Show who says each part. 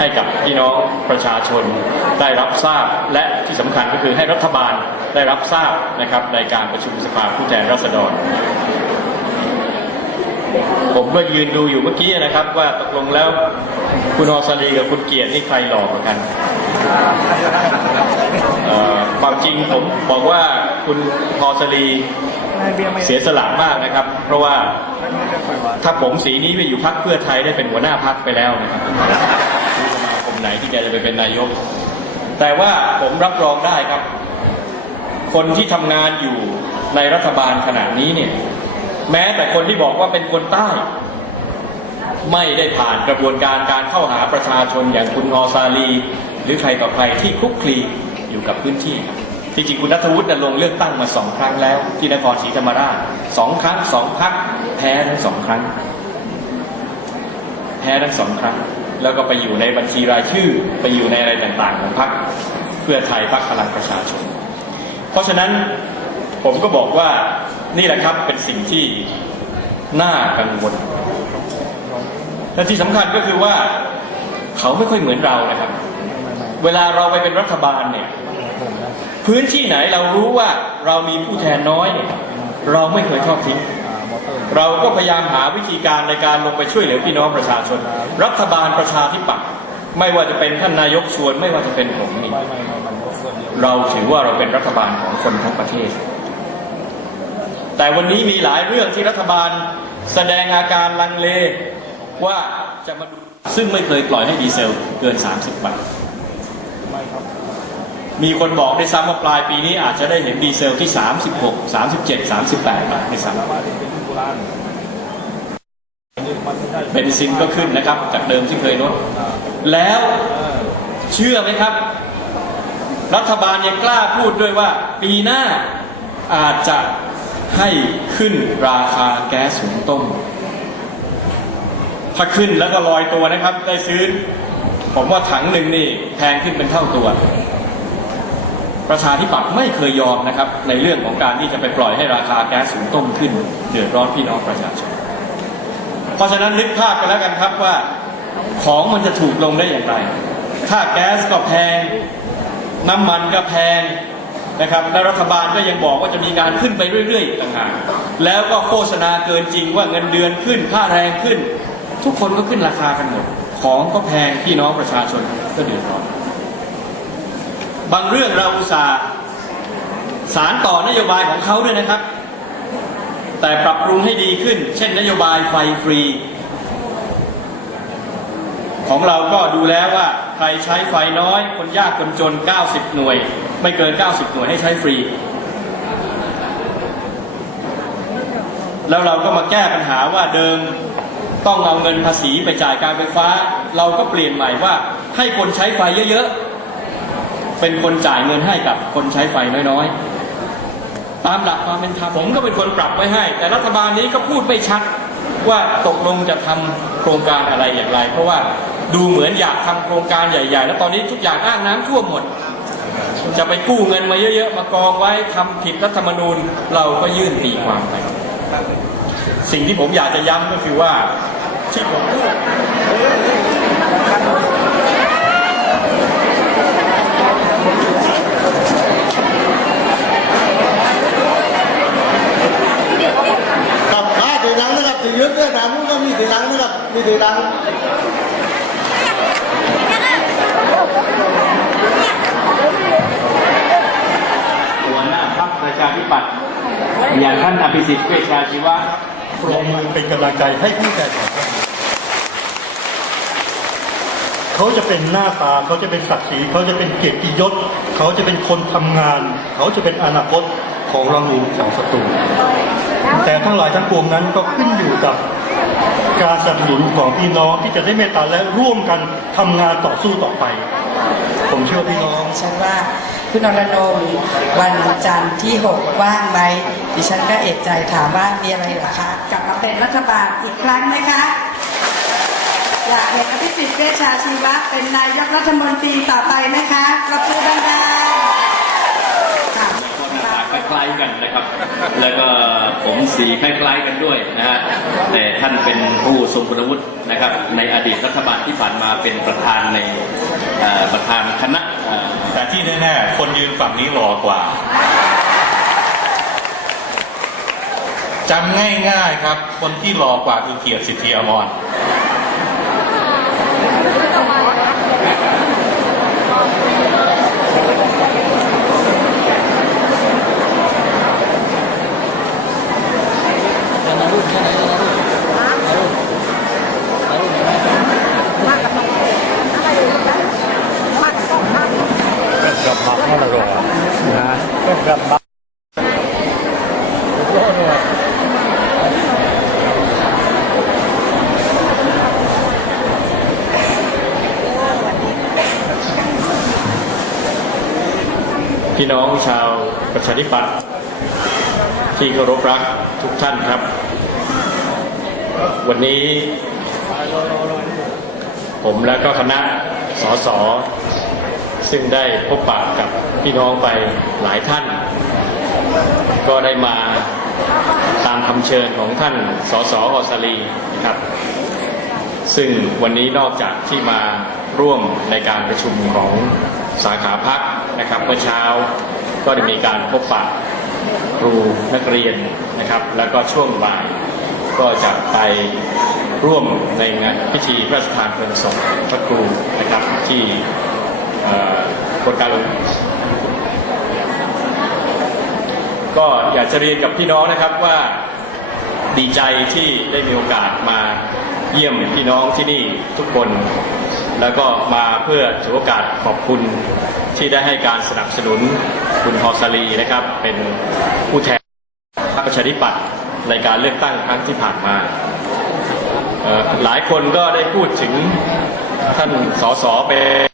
Speaker 1: ให้กับพี่น้องประชาชนได้รับทราบ และที่สำคัญก็คือให้รัฐบาลได้รับทราบนะครับในการประชุมสภาผู้แทนราษฎร ผมก็ยืนดูอยู่เมื่อกี้นะครับ ว่าตกลงแล้วคุณอสลีกับคุณเกียรตินี่ใครหลอกกว่ากันความจริงผมบอกว่าคุณฮอสลีเสียสละมากนะครับ เพราะว่าถ้าผมสีนี้ไปอยู่พักเพื่อไทยได้เป็นหัวหน้าพักไปแล้วนะครับ ไหนที่แกจะไปเป็นนายก แต่ว่าผมรับรองได้ครับ คนที่ทำงานอยู่ในรัฐบาลขณะนี้เนี่ย แม้แต่คนที่บอกว่าเป็นคนใต้ ไม่ได้ผ่านกระบวนการการเข้าหาประชาชนอย่างคุณงอซาลี หรือใครต่อใครที่คุกคลีอยู่กับพื้นที่ครับที่จริงคุณนัทวุฒิลงเลือกตั้งมาสองครั้งแล้ว ที่นครศรีธรรมราชสองครั้งสองพักแพ้ทั้งสองครั้ง แพ้ทั้งสองครั้ง แล้วก็ไปอยู่ในบัญชีรายชื่อ ไปอยู่ในอะไรต่างๆของพรรคเพื่อไทยพรรคพลังประชาชน เพราะฉะนั้นผมก็บอกว่านี่แหละครับเป็นสิ่งที่น่ากังวลและที่สำคัญก็คือว่าเขาไม่ค่อยเหมือนเรานะครับ เวลาเราไปเป็นรัฐบาลเนี่ย พื้นที่ไหนเรารู้ว่าเรามีผู้แทนน้อยเนี่ยเราไม่เคยทอดทิ้ง เราก็พยายามหาวิธีการในการลงไปช่วยเหลือพี่น้องประชาชน รัฐบาลประชาธิปัตย์ไม่ว่าจะเป็นท่านนายกชวนไม่ว่าจะเป็นผมนี่เราถือว่าเราเป็นรัฐบาลของคนทั้งประเทศ แต่วันนี้มีหลายเรื่องที่รัฐบาลแสดงอาการลังเลว่าจะมาดูซึ่งไม่เคยปล่อยให้ดีเซลเกิน 30 บาทมีคนบอกในซ้ำว่าปลายปีนี้อาจจะได้เห็นดีเซลที่ 36 37 38 บาทในซ้ำ เบนซินก็ขึ้นนะครับ จากเดิมที่เคยลดแล้วเชื่อไหมครับ รัฐบาลยังกล้าพูดด้วยว่า ปีหน้าอาจจะให้ขึ้นราคาแก๊สหุงต้ม ถ้าขึ้นแล้วก็ลอยตัวนะครับ ได้ซื้อ ผมว่าถังหนึ่งนี่แพงขึ้นเป็นเท่าตัว ประชาธิปัตย์ไม่เคยยอมนะครับ ในเรื่องของการที่จะไปปล่อยให้ราคาแก๊สสูงต้มขึ้น เดือดร้อนพี่น้องประชาชน เพราะฉะนั้นนึกภาพกันแล้วกันครับว่าของมันจะถูกลงได้อย่างไร ค่าแก๊สก็แพง น้ำมันก็แพงนะครับ และรัฐบาลก็ยังบอกว่าจะมีการขึ้นไปเรื่อยๆอีกต่างหาก แล้วก็โฆษณาเกินจริงว่าเงินเดือนขึ้น ค่าแรงขึ้น ทุกคนก็ขึ้นราคากันหมด ของก็แพงพี่น้องประชาชนก็เดือดร้อน บางเรื่องเราอุตส่าห์สารต่อนโยบายของเขาด้วยนะครับ แต่ปรับปรุงให้ดีขึ้น เช่นนโยบายไฟฟรี ของเราก็ดูแล้วว่าใครใช้ไฟน้อย คนยากคนจน 90 หน่วย ไม่เกิน 90 หน่วยให้ใช้ฟรี แล้วเราก็มาแก้ปัญหาว่าเดิมต้องเอาเงินภาษีไปจ่ายการไฟฟ้า เราก็เปลี่ยนใหม่ว่าให้คนใช้ไฟเยอะๆ เป็นคนจ่ายเงินให้กับคนใช้ไฟน้อยๆ ตามหลักความเป็นธรรมผมก็เป็นคนปรับไว้ให้ แต่รัฐบาลนี้ก็พูดไม่ชัดว่าตกลงจะทำโครงการอะไรอย่างไร เพราะว่าดูเหมือนอยากทำโครงการใหญ่ ๆ แล้วตอนนี้ทุกอย่างอ้างน้ำท่วมหมด จะไปกู้เงินมาเยอะๆ มากองไว้ทำผิดรัฐธรรมนูญเราก็ยื่นตีความไปสิ่งที่ผมอยากจะย้ำก็คือว่าที่ผมพูด
Speaker 2: กับผ้าตีหลังนะครับตียึดด้วยทางนู้นก็มีตีหลังนะครับมีตี หลัง
Speaker 1: หัวหน้าพรรคประชาธิปัตย์อย่างท่านอภิสิทธิ์เวชชาชีวะ
Speaker 3: ปรบมือเป็นกำลังใจให้ผู้แทนของท่เขาจะเป็นหน้าตาเขาจะเป็นศักดิ์ศรีเขาจะเป็นเกียรติยศเขาจะเป็นคนทำงาน เขาจะเป็นอนาคตของเรานูจากสตูแต่ทั้งหลายทั้งปวงนั้นก็ขึ้นอยู่กับ การสนับสนุนของพี่น้องที่จะได้เมตตาและร่วมกันทำงานต่อสู้ต่อไป ผมเชื่อพี่น้อง
Speaker 4: ฉันว่าคุณอรนงวันจันทร์ที่ 6 ว่างไหมดิฉันก็เอกใจถามว่ามีอะไรหรอคะ กลับมาเป็นรัฐบาลอีกครั้งไหมคะอยากเห็นอภิสิทธิ์เวชชาชีวะเป็นนายกรัฐมนตรีต่อไปไหมคะกระพูดังๆค่ะ
Speaker 1: คนต่างไป
Speaker 5: ค ล้ายกันนะครับ แล้วก็ผมสีคล้ายๆกันด้วยนะฮะแต่ท่านเป็นผู้ทรงคุณวุฒินะครับ ในอดีตรัฐบาลที่ผ่านมาเป็นประธานในประธานคณะ
Speaker 1: แต่ที่แน่ๆคนยืนฝั่งนี้หล่อกว่า
Speaker 6: จำง่ายๆครับ คนที่รอกว่าคือเกียรติสิทธิอมร
Speaker 1: พี่น้องชาวประชาธิปัตย์ที่เคารพรักทุกท่านครับ วันนี้ ผมและก็คณะสสซึ่งได้พบปะกับพี่น้องไปหลายท่าน ก็ได้มาตามคำเชิญของท่านสสออสลีครับ ซึ่งวันนี้นอกจากที่มาร่วมในการประชุมของสาขาพัก นะครับเมื่อเช้าก็ได้มีการพบปะครูนักเรียนนะครับ แล้วก็ช่วงบ่ายก็จะไปร่วมในงานพิธีพระราชทานเพลิงศพพระครูนะครับที่กรการก็อยากจะเรียนกับพี่น้องนะครับว่าดีใจที่ได้มีโอกาสมาเยี่ยมพี่น้องที่นี่ทุกคน แล้วก็มาเพื่อถือโอกาสขอบคุณที่ได้ให้การสนับสนุนคุณฮอสลีนะครับ เป็นผู้แทนพรรคประชาธิปัตย์ในการเลือกตั้งครั้งที่ผ่านมา หลายคนก็ได้พูดถึงท่านสสเป็น